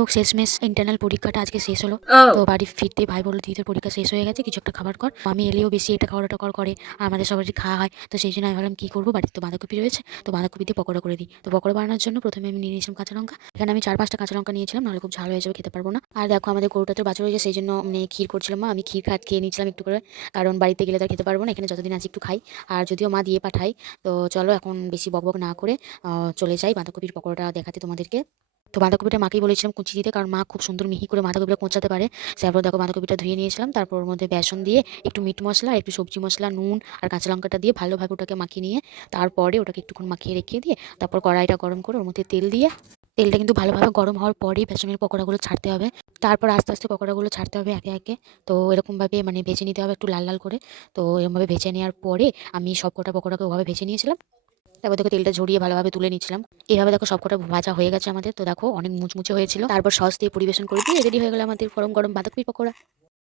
হোক শেষমেশ ইন্টারনাল পরীক্ষাটা আজকে শেষ হলো। তো বাড়ি ফিরতে ভাই বলল দিদির পরীক্ষা শেষ হয়ে গেছে, কিছু একটা খাবার কর। আমি এলেও বেশি এটা খাওয়ার ওটা করে আর আমাদের সবারই খাওয়া হয়। তো সেই জন্য আমি ভাবলাম কী করবো, বাড়িতে তো বাঁধাকপি রয়েছে, তো বাঁধাকপি দিয়ে পকোড়া করে দিই। তো পকোড়া বানানোর জন্য প্রথমে আমি নিয়ে নিয়েছিলাম কাঁচা লঙ্কা। এখানে আমি 4-5টা কাঁচা লঙ্কা নিয়েছিলাম, নাহলে খুব ঝাল হয়ে যাবে, খেতে পারবো না। আর দেখো আমাদের গরুটা তো বাছুর হয়েছে, সেই জন্য ক্ষীর করছিলাম। আমি ক্ষীর খেয়ে নিয়েছিলাম একটু করে, কারণ বাড়িতে গেলে তো আর খেতে পারবো না, এখানে যতদিন আছি একটু খাই। আর যদিও মা দিয়ে পাঠাই। তো চলো এখন বেশি বকবক না করে চলে যাই বাঁধাকপির পকোড়াটা দেখাতে তোমাদেরকে। তো বাঁধাকপিটা মাকেই বলেছিলাম কুচি দিতে, কারণ মা খুব সুন্দর মিহি করে বাঁধাকপিটা কোঁচাতে পারে। তারপর দেখো বাঁধাকপিটা ধুয়ে নিয়েছিলাম, তারপর ওর মধ্যে বেসন দিয়ে একটু মিট মশলা, একটু সবজি মশলা, নুন আর কাঁচা লঙ্কাটা দিয়ে ভালোভাবে ওটাকে মাখিয়ে নিয়ে তারপরে ওটাকে একটুক্ষণ মাখিয়ে রেখে দিয়ে তারপর কড়াইটা গরম করে ওর মধ্যে তেল দিয়ে, তেলটা কিন্তু ভালোভাবে গরম হওয়ার পরেই বেসনের পকোড়াগুলো ছাড়তে হবে। তারপর আস্তে আস্তে পকোড়াগুলো ছাড়তে হবে একে একে। তো এরকমভাবে ভেজে নিতে হবে একটু লাল লাল করে। তো এরকমভাবে ভেজে নেওয়ার পরে আমি সব কটা পকোড়াকে ওভাবে ভেজে নিয়েছিলাম। তারপর দেখো তেলটা ঝরিয়ে ভালোভাবে তুলে নিচ্ছিলাম। এভাবে দেখো সবকটা ভাজা হয়ে গেছে আমাদের। তো দেখো অনেক মুচমুচে হয়েছিল। তারপর সস দিয়ে পরিবেশন করে দিয়ে রেডি হয়ে গেল আমাদের গরম গরম বাঁধাকপির পকোড়া।